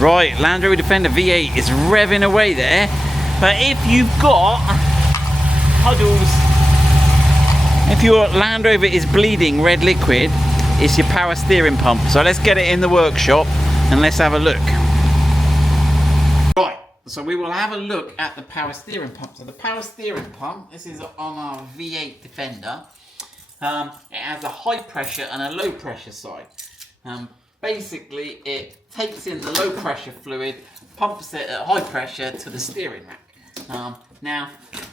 Right, Land Rover Defender V8 is revving away there. But if you've got puddles, if your Land Rover is bleeding red liquid, it's your power steering pump. So let's get it in the workshop and let's have a look. Right, so we will have a look at the power steering pump. So the power steering pump, this is on our V8 Defender. It has a high pressure and a low pressure side. Basically, it takes in the low pressure fluid, pumps it at high pressure to the steering rack. Now,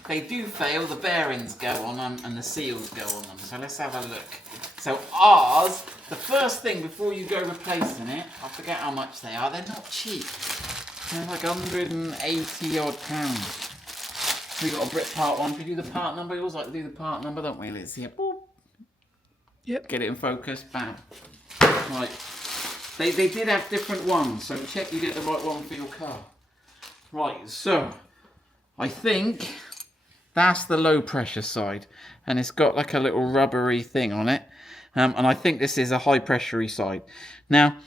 they do fail, the bearings go on them and the seals go on them. So let's have a look. So ours, the first thing before you go replacing it, I forget how much they are, they're not cheap. They're like 180 odd pounds. We got a britpart one. We do the part number. We always like to do the part number, don't we? Let's see it. Boop. Yep. Get it in focus. Bam. Right. They did have different ones, so check you get the right one for your car. Right. So I think that's the low pressure side, and it's got like a little rubbery thing on it. And I think this is a high pressure side. Now,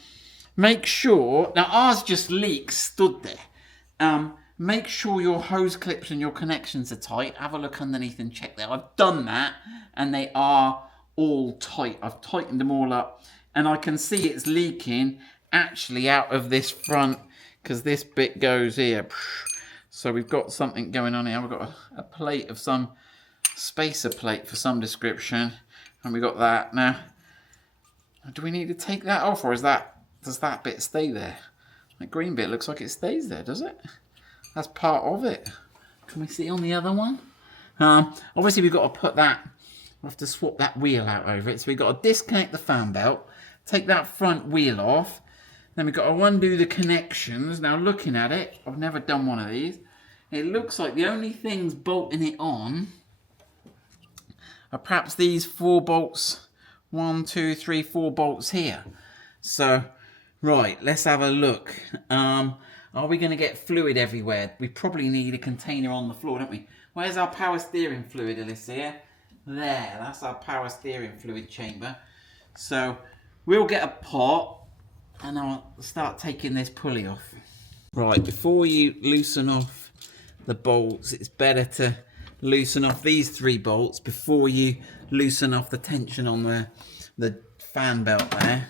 make sure. Now ours just leaks stood there. Make sure your hose clips and your connections are tight. Have a look underneath and check there. I've done that and they are all tight. I've tightened them all up and I can see it's leaking actually out of this front because this bit goes here. So we've got something going on here. We've got a plate of some spacer plate for some description and we got that. Now, do we need to take that off or does that bit stay there? The green bit looks like it stays there, does it? That's part of it. Can we see on the other one? Obviously we've got to put that, we'll have to swap that wheel out over it. So we've got to disconnect the fan belt, take that front wheel off. Then we've got to undo the connections. Now looking at it, I've never done one of these. It looks like the only things bolting it on are perhaps these 4 bolts. 1, 2, 3, 4 bolts here. So, right, let's have a look. Are we going to get fluid everywhere? We probably need a container on the floor, don't we? Where's our power steering fluid, Alicia? There, that's our power steering fluid chamber. So we'll get a pot and I'll start taking this pulley off. Right, before you loosen off the bolts, it's better to loosen off these 3 bolts before you loosen off the tension on the fan belt there.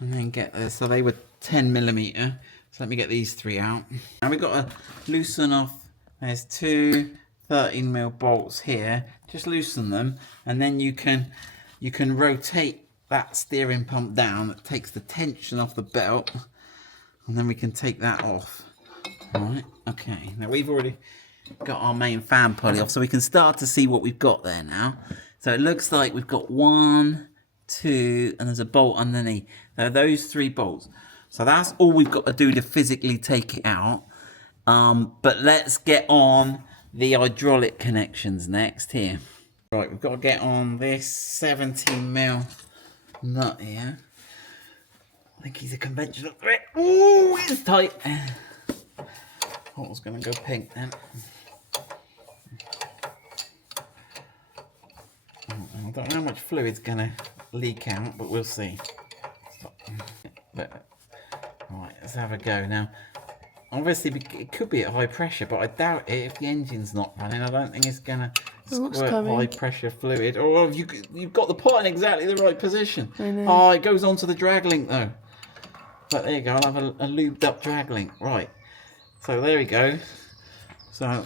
And then get this. So they were 10mm. So let me get these 3 out. Now we've got to loosen off. There's 2 13mm bolts here. Just loosen them, and then you can rotate that steering pump down. That takes the tension off the belt, and then we can take that off. All right. Okay. Now we've already got our main fan pulley off, so we can start to see what we've got there now. So it looks like we've got 1, 2, and there's a bolt underneath. Now those 3 bolts. So that's all we've got to do to physically take it out. But let's get on the hydraulic connections next here. Right, we've got to get on this 17mm nut here. I think he's a conventional grip. Ooh, it's tight. Bottle's going to go pink then. I don't know how much fluid's going to leak out, but we'll see. Right, let's have a go. Now, obviously, it could be at high pressure, but I doubt it if the engine's not running. I don't think it's going to squirt high pressure fluid. Or you've got the pot in exactly the right position. Oh, it goes onto the drag link, though. But there you go, I'll have a lubed up drag link. Right, so there we go. So,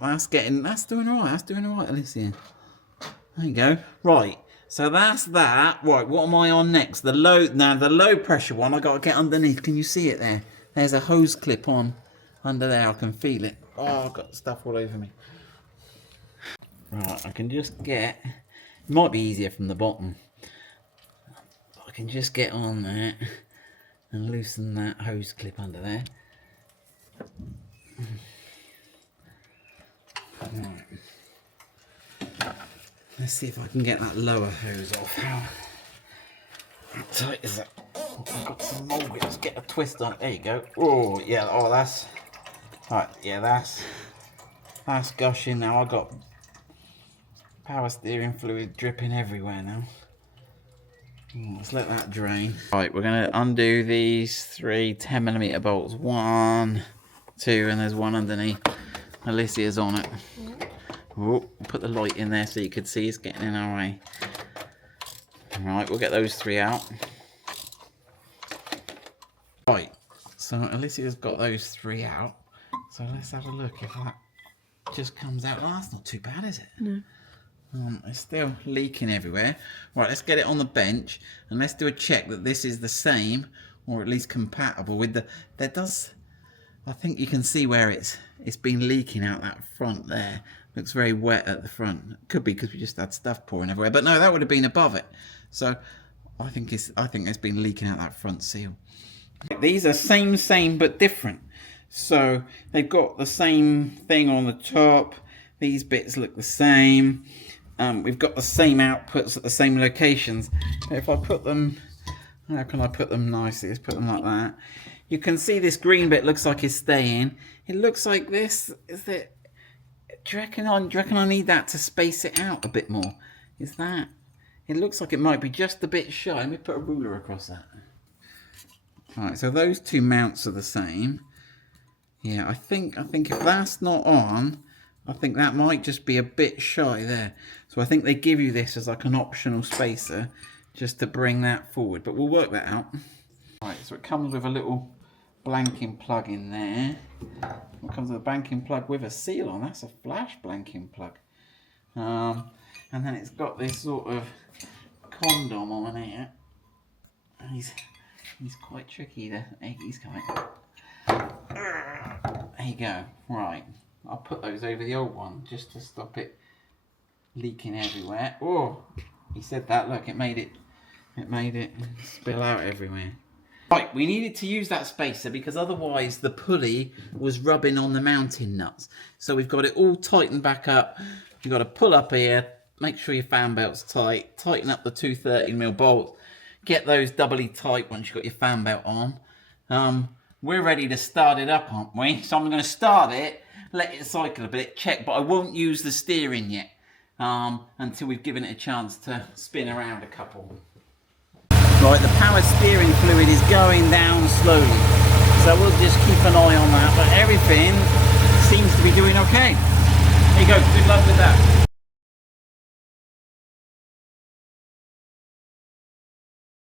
that's doing all right. That's doing all right, Alicia. There you go. Right. So that's that. Right, what am I on next? The low pressure one, I got to get underneath. Can you see it there? There's a hose clip on under there. I can feel it. Oh, I've got stuff all over me. Right, I can just get, it might be easier from the bottom. I can just get on there and loosen that hose clip under there. Right. Let's see if I can get that lower hose off. How tight is it? Oh, I've got some mold. Let's get a twist on it. There you go. Oh, yeah. Oh, that's... Right, yeah, that's gushing now. I've got power steering fluid dripping everywhere now. Let's let that drain. Right, we're going to undo these 3 10mm bolts. 1, 2, and there's one underneath. Alicia's on it. Oh, put the light in there so you could see it's getting in our way. Right, we'll get those 3 out. Right, so Alicia's got those 3 out. So let's have a look if that just comes out. Oh, that's not too bad, is it? No. It's still leaking everywhere. Right, let's get it on the bench and let's do a check that this is the same, or at least compatible with the. There does, I think you can see where it's been leaking out that front there. Looks very wet at the front. Could be because we just had stuff pouring everywhere, but no, that would have been above it. So I think it's been leaking out that front seal. These are same but different. So they've got the same thing on the top. These bits look the same. We've got the same outputs at the same locations. If I put them, how can I put them nicely? Let's put them like that. You can see this green bit looks like it's staying. It looks like this. Is it? Do you reckon I need that to space it out a bit more? Is that? It looks like it might be just a bit shy. Let me put a ruler across that. Alright, so those 2 mounts are the same. Yeah, I think if that's not on, I think that might just be a bit shy there. So I think they give you this as like an optional spacer just to bring that forward. But we'll work that out. Right, so it comes with a little blanking plug in there. It comes with a blanking plug with a seal on. That's a flash blanking plug. And then it's got this sort of condom on here. He's quite tricky. He's coming. There you go. Right. I'll put those over the old one just to stop it leaking everywhere. Oh, he said that. Look, it made it spill out everywhere. Right, we needed to use that spacer because otherwise the pulley was rubbing on the mounting nuts. So we've got it all tightened back up. You've got to pull up here, make sure your fan belt's tight, tighten up the 2 30mm bolts, get those doubly tight once you've got your fan belt on. We're ready to start it up, aren't we? So I'm going to start it, let it cycle a bit, check, but I won't use the steering yet until we've given it a chance to spin around a couple. Right, the power steering fluid is going down slowly, so we'll just keep an eye on that, but everything seems to be doing okay. There you go, good luck with that.